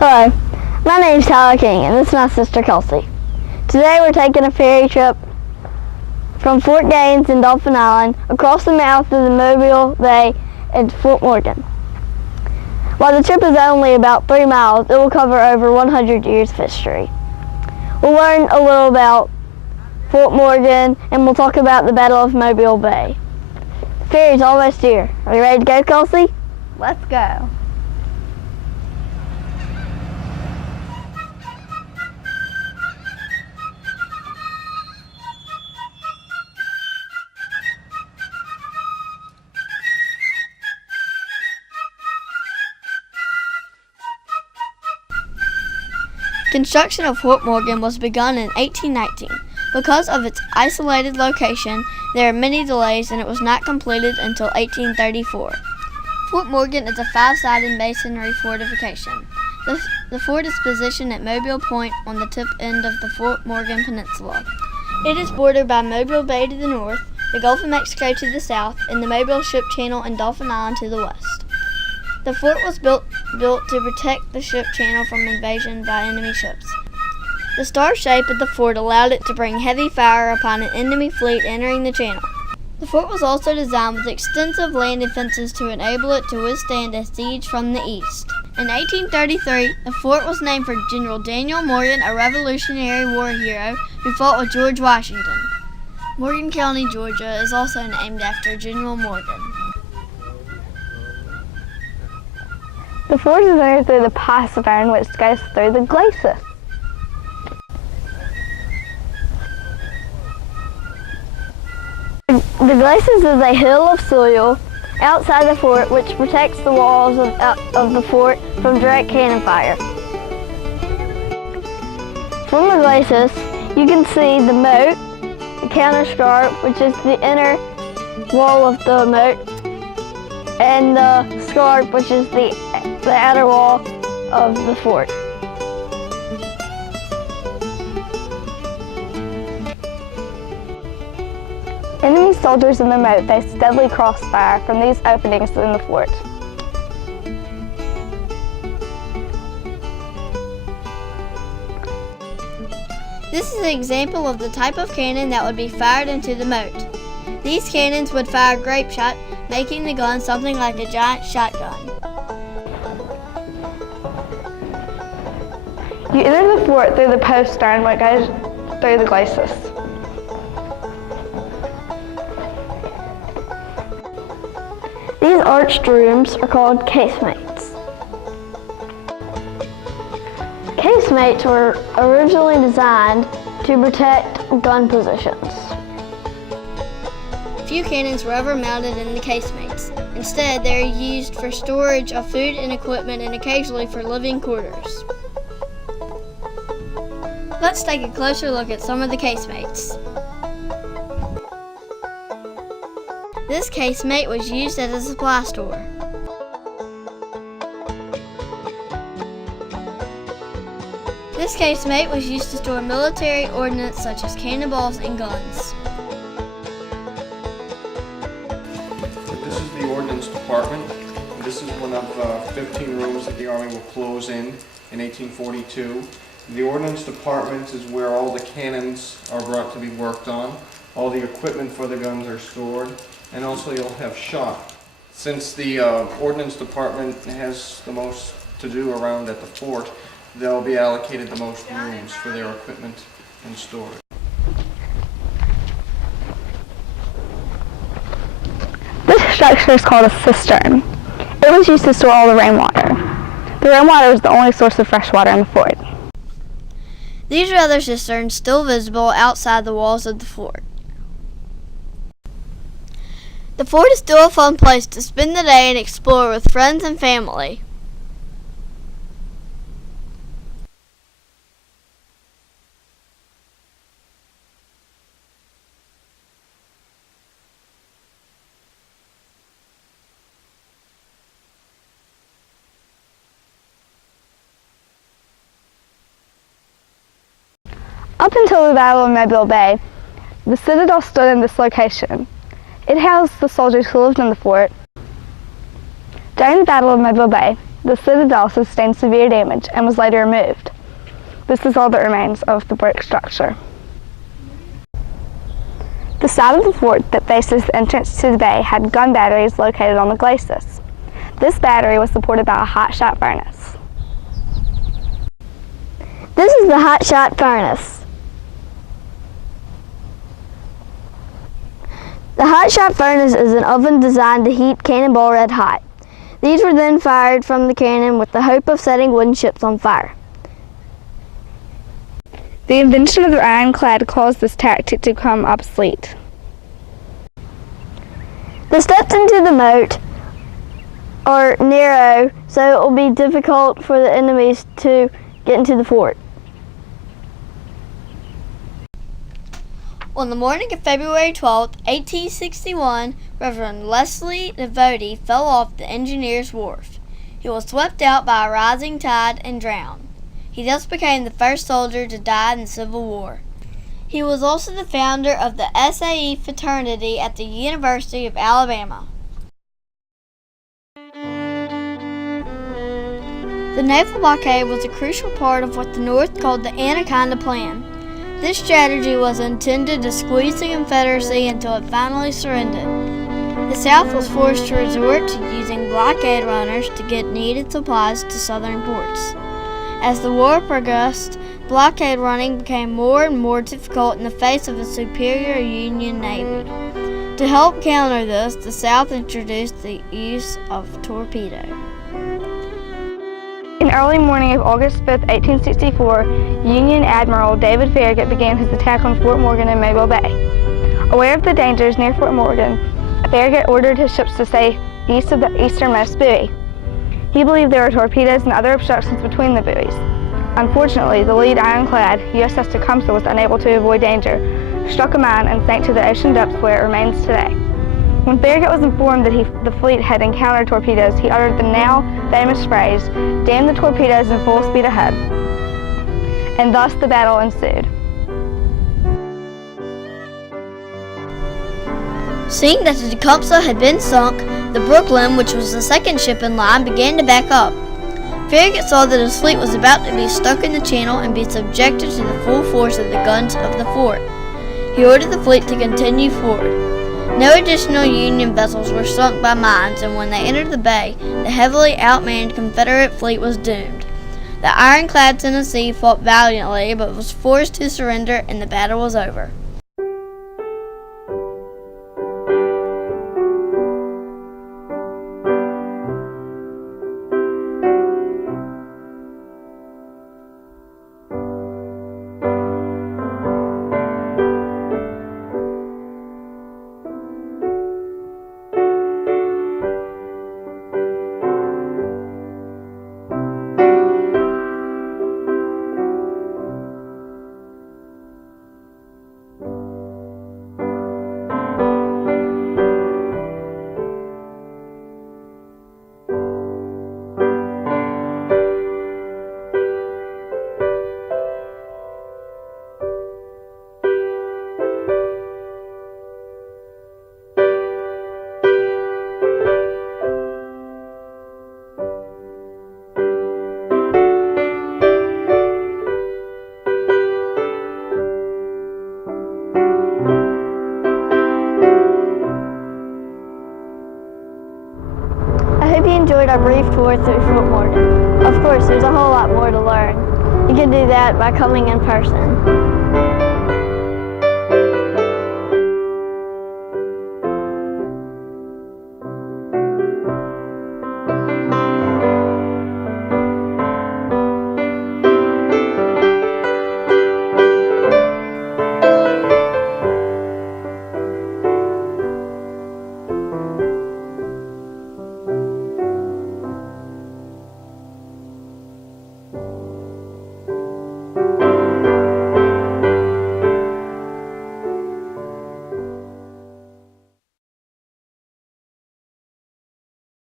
Hello, my name's Tyler King and this is my sister Kelsey. Today we're taking a ferry trip from Fort Gaines in Dauphin Island across the mouth of the Mobile Bay and Fort Morgan. While the trip is only about 3 miles, it will cover over 100 years of history. We'll learn a little about Fort Morgan and we'll talk about the Battle of Mobile Bay. The ferry's almost here. Are you ready to go, Kelsey? Let's go. Construction of Fort Morgan was begun in 1819. Because of its isolated location, there are many delays and it was not completed until 1834. Fort Morgan is a 5-sided masonry fortification. The fort is positioned at Mobile Point on the tip end of the Fort Morgan Peninsula. It is bordered by Mobile Bay to the north, the Gulf of Mexico to the south, and the Mobile Ship Channel and Dauphin Island to the west. The fort was built to protect the ship channel from invasion by enemy ships. The star shape of the fort allowed it to bring heavy fire upon an enemy fleet entering the channel. The fort was also designed with extensive land defenses to enable it to withstand a siege from the east. In 1833, the fort was named for General Daniel Morgan, a Revolutionary War hero who fought with George Washington. Morgan County, Georgia is also named after General Morgan. The fort is entered through the pass of iron which goes through the glacis. The glacis is a hill of soil outside the fort which protects the walls of the fort from direct cannon fire. From the glacis, you can see the moat, the counterscarp, which is the inner wall of the moat, and the scarp, which is the outer wall of the fort. Enemy soldiers in the moat face deadly crossfire from these openings in the fort. This is an example of the type of cannon that would be fired into the moat. These cannons would fire grape shot, making the gun something like a giant shotgun. You enter the fort through the postern which goes through the glacis. These arched rooms are called casemates. Casemates were originally designed to protect gun positions. Few cannons were ever mounted in the casemates. Instead, they are used for storage of food and equipment and occasionally for living quarters. Let's take a closer look at some of the casemates. This casemate was used as a supply store. This casemate was used to store military ordnance such as cannonballs and guns. This is the Ordnance Department. This is one of 15 rooms that the Army will close in 1842. The Ordnance Department is where all the cannons are brought to be worked on. All the equipment for the guns are stored, and also you'll have shot. Since the Ordnance Department has the most to do around at the fort, they'll be allocated the most rooms for their equipment and storage. This structure is called a cistern. It was used to store all the rainwater. The rainwater was the only source of fresh water in the fort. These are other cisterns still visible outside the walls of the fort. The fort is still a fun place to spend the day and explore with friends and family. Up until the Battle of Mobile Bay, the citadel stood in this location. It housed the soldiers who lived in the fort. During the Battle of Mobile Bay, The citadel sustained severe damage and was later removed. This is all that remains of the brick structure. The side of the fort that faces the entrance to the bay had gun batteries located on the glacis. This battery was supported by a hot shot furnace. This is the hot shot furnace. The hot shot furnace is an oven designed to heat cannonball red hot. These were then fired from the cannon with the hope of setting wooden ships on fire. The invention of the ironclad caused this tactic to become obsolete. The steps into the moat are narrow, so it will be difficult for the enemies to get into the fort. On the morning of February 12, 1861, Reverend Leslie Devotee fell off the engineer's wharf. He was swept out by a rising tide and drowned. He thus became the first soldier to die in the Civil War. He was also the founder of the SAE fraternity at the University of Alabama. The naval blockade was a crucial part of what the North called the Anaconda Plan. This strategy was intended to squeeze the Confederacy until it finally surrendered. The South was forced to resort to using blockade runners to get needed supplies to southern ports. As the war progressed, blockade running became more and more difficult in the face of a superior Union Navy. To help counter this, the South introduced the use of torpedoes. In early morning of August 5, 1864, Union Admiral David Farragut began his attack on Fort Morgan in Mobile Bay. Aware of the dangers near Fort Morgan, Farragut ordered his ships to stay east of the easternmost buoy. He believed there were torpedoes and other obstructions between the buoys. Unfortunately, the lead ironclad, USS Tecumseh, was unable to avoid danger, struck a mine, and sank to the ocean depths where it remains today. When Farragut was informed that the fleet had encountered torpedoes, he uttered the now famous phrase, "Damn the torpedoes," in full speed ahead. And thus the battle ensued. Seeing that the Tecumseh had been sunk, the Brooklyn, which was the second ship in line, began to back up. Farragut saw that his fleet was about to be stuck in the channel and be subjected to the full force of the guns of the fort. He ordered the fleet to continue forward. No additional Union vessels were sunk by mines, and when they entered the bay, the heavily outmanned Confederate fleet was doomed. The ironclad Tennessee fought valiantly, but was forced to surrender, and the battle was over. I hope you enjoyed our brief tour through Fort Morgan. Of course, there's a whole lot more to learn. You can do that by coming in person.